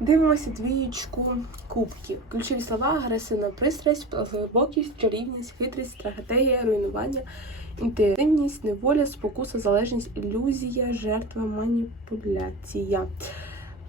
Дивимося двієчку кубків. Ключові слова: агресивна пристрасть, глибокість, чарівність, хитрість, стратегія, руйнування, інтимність, неволя, спокуса, залежність, ілюзія, жертва, маніпуляція.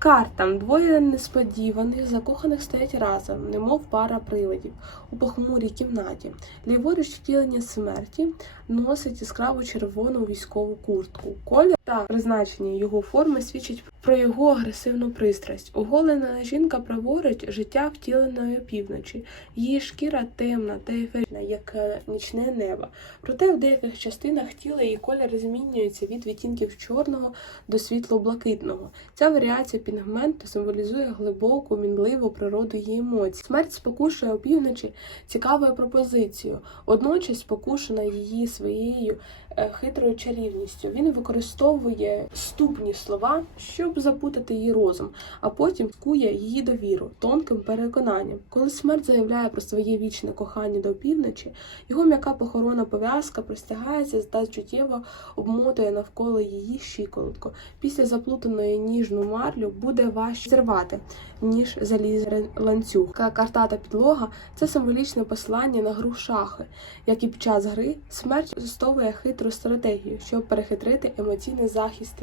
Карта. Двоє несподіваних, закоханих стоять разом, немов пара привидів, у похмурій кімнаті. Ліворуч втілення смерті носить яскраво червону військову куртку. Колір та призначення його форми свідчить про його агресивну пристрасть. Оголена жінка праворуч життя втіленої півночі. Її шкіра темна та ефектна, як е, нічне небо. Проте в деяких частинах тіла її колір змінюється від відтінків чорного до світло-блакитного. Ця варіація пігменту символізує глибоку, мінливу природу її емоцій. Смерть спокушує опівночі цікавою пропозицією, водночас спокушена її своєю е, хитрою чарівністю. Він використовує ступні слова, щоб запутати її розум, а потім скує її довіру тонким переконанням. Коли смерть заявляє про своє вічне кохання до півночі, його м'яка похорона пов'язка простягається та чуттєво обмотує навколо її щиколотку. Після заплутаної ніжну марлю буде важче зірвати, ніж залізний ланцюг. Ка- Карта та підлога це символічне послання на гру шахи, як і під час гри смерть застосовує хитру стратегію, щоб перехитрити емоційний захист.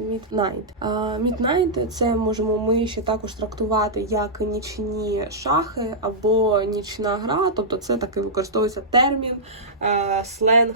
А, Midnight – це можемо ми ще також трактувати як нічні шахи або нічна гра, тобто це таки використовується термін, е, сленг.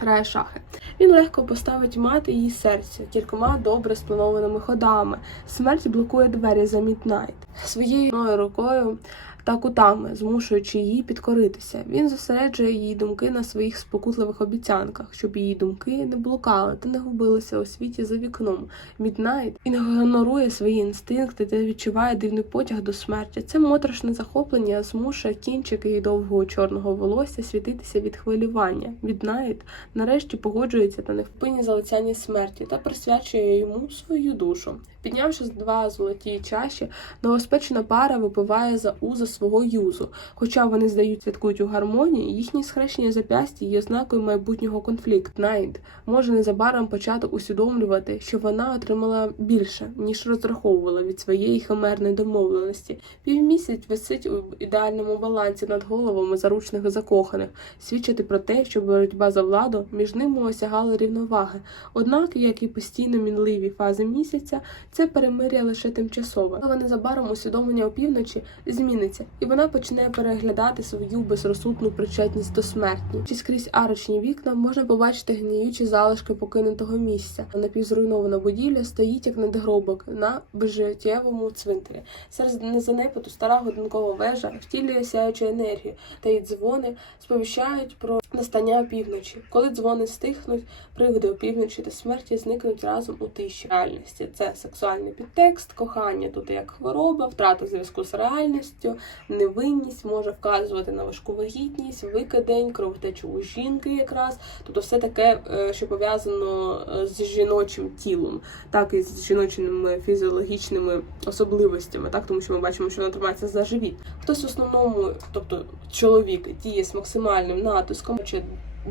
Грає шахи. Він легко поставить мати її серце кількома добре спланованими ходами. Смерть блокує двері за Міднайт своєю рукою та кутами, змушуючи її підкоритися. Він зосереджує її думки на своїх спокутливих обіцянках, щоб її думки не блукали та не губилися у світі за вікном. Міднайт він генерує свої інстинкти та відчуває дивний потяг до смерті. Це моторошне захоплення змушує кінчики її довгого чорного волосся світитися від хвилювання. Міднайт нарешті погоджується на невпинні залицяння смерті та присвячує йому свою душу. Піднявши два золоті чаші, новоспечена пара випиває за уза свого юзу. Хоча вони здають святкують у гармонії, їхні схрещення зап'ястя є ознакою майбутнього конфлікту. Найт може незабаром почати усвідомлювати, що вона отримала більше, ніж розраховувала від своєї химерної домовленості. Півмісяць висить у ідеальному балансі над головами заручних закоханих, свідчити про те, що боротьба за владу між ними осягала рівноваги. Однак, як і постійно мінливі фази місяця, це перемир'я лише тимчасове. Але незабаром усвідомлення опівночі зміниться, і вона почне переглядати свою безрозсудну причетність до смерті. Чи скрізь арочні вікна можна побачити гніючі залишки покинутого місця. Напівзруйнована будівля стоїть як надгробок на безжиттєвому цвинтарі. Серед незанепаду стара годинкова вежа втілює сяючу енергію, та її дзвони сповіщають про настання півночі. Коли дзвони стихнуть, привиди опівночі та смерті зникнуть разом у тиші реальності. Це сексуальний підтекст, кохання тут як хвороба, втрата зв'язку з реальністю, невинність може вказувати на важку вагітність, викидень, кровотечу у жінки, якраз тобто все таке, е, що пов'язано е, з жіночим тілом, так і з жіночими фізіологічними особливостями, так тому що ми бачимо, що вона тримається за живіт. Хтось в основному, тобто чоловік, діє з максимальним натиском чи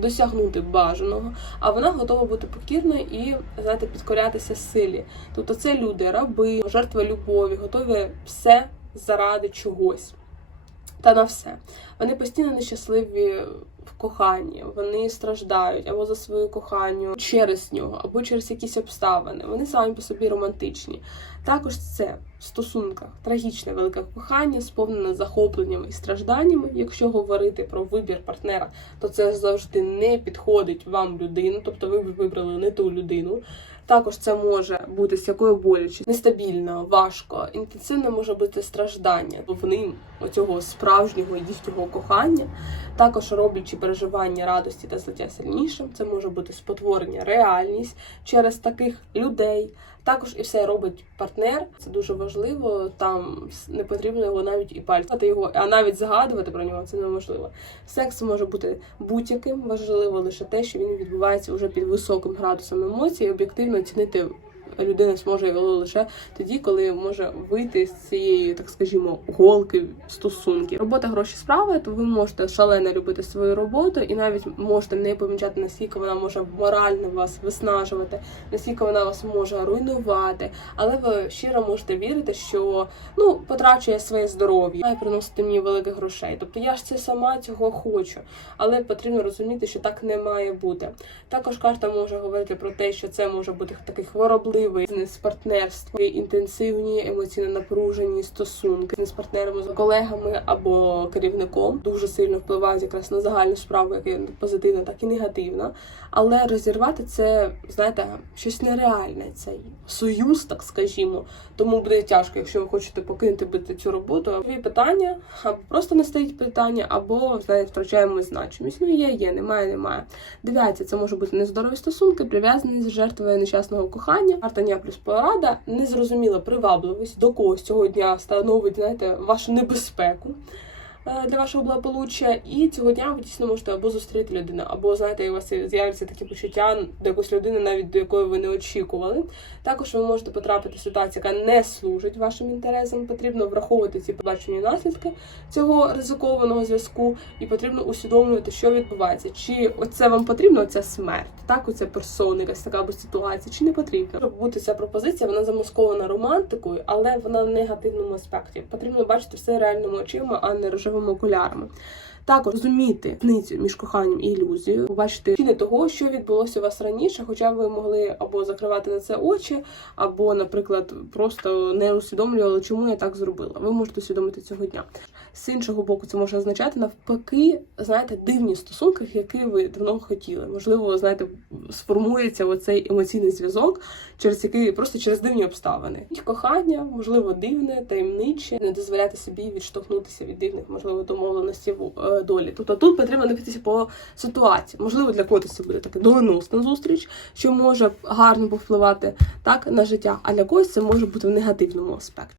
досягнути бажаного, а вона готова бути покірною і знаєте, підкорятися силі. Тобто це люди, раби, жертви любові, готові все заради чогось. Та на все. Вони постійно нещасливі в коханні, вони страждають або за свою коханню через нього, або через якісь обставини. Вони самі по собі романтичні. Також це в стосунках трагічне велике кохання, сповнене захопленнями і стражданнями. Якщо говорити про вибір партнера, то це завжди не підходить вам людину, тобто ви вибрали не ту людину. Також це може бути з якою нестабільно, важко, інтенсивне може бути страждання в ним оцього справжнього їхнього кохання. Також роблячи переживання радості та злиття сильнішим, це може бути спотворення реальність через таких людей. Також і все робить партнер. Це дуже важливо. Там не потрібно його навіть і пальцяти його, а навіть згадувати про нього це неможливо. Секс може бути будь-яким. Важливо лише те, що він відбувається вже під високим градусом емоцій. і Об'єктивно నచ్చితే людина зможе лише тоді, коли може вийти з цієї, так скажімо, голки стосунків. Робота гроші справи, то ви можете шалено любити свою роботу і навіть можете не помічати, наскільки вона може морально вас виснажувати, наскільки вона вас може руйнувати. Але ви щиро можете вірити, що ну потрачує своє здоров'я, має приносити мені великих грошей. Тобто я ж це сама цього хочу, але потрібно розуміти, що так не має бути. Також карта може говорити про те, що це може бути такий хворобливий бізнес, партнерство, інтенсивні емоційно напружені стосунки з партнерами, з колегами або керівником дуже сильно впливають якраз на загальну справу, як позитивна, так і негативна. Але розірвати це, знаєте, щось нереальне. Цей союз, так скажімо. Тому буде тяжко, якщо ви хочете покинути бити цю роботу. Дві питання, або просто не стоїть питання, або знаєте, втрачаємо значимість. Ну є, є, немає, немає. Дев'яте, це може бути нездорові стосунки, прив'язаність, жертвою нещасного кохання. Карта дня плюс порада, незрозуміла привабливість до когось цього дня становить, знаєте, вашу небезпеку. Е, Для вашого благополуччя, і цього дня ви дійсно можете або зустріти людину, або знаєте, у вас з'являться такі почуття до якоїсь людини, навіть до якої ви не очікували. Також ви можете потрапити в ситуацію, яка не служить вашим інтересам. Потрібно враховувати ці побачені наслідки цього ризикованого зв'язку, і потрібно усвідомлювати, що відбувається. Чи оце вам потрібно, оця смерть, так оця персона, якась така або ситуація, чи не потрібно. Щоб бути ця пропозиція, вона замаскована романтикою, але вона в негативному аспекті. Потрібно бачити все реальними очима, а не рожевими окулярами. Також розуміти різницю між коханням і ілюзією, побачити причини того, що відбулося у вас раніше, хоча ви могли або закривати на це очі, або, наприклад, просто не усвідомлювали, чому я так зробила. Ви можете усвідомити цього дня. З іншого боку, це може означати навпаки, знаєте, дивні стосунки, які ви давно хотіли. Можливо, знаєте, сформується оцей емоційний зв'язок, через який просто через дивні обставини. І кохання, можливо, дивне, таємниче, не дозволяти собі відштовхнутися від дивних, можливо, домовленостей е, долі. Тобто тут потрібно дивитися по ситуації. Можливо, для когось це буде така доленосна зустріч, що може гарно повпливати так на життя, а для когось це може бути в негативному аспекті.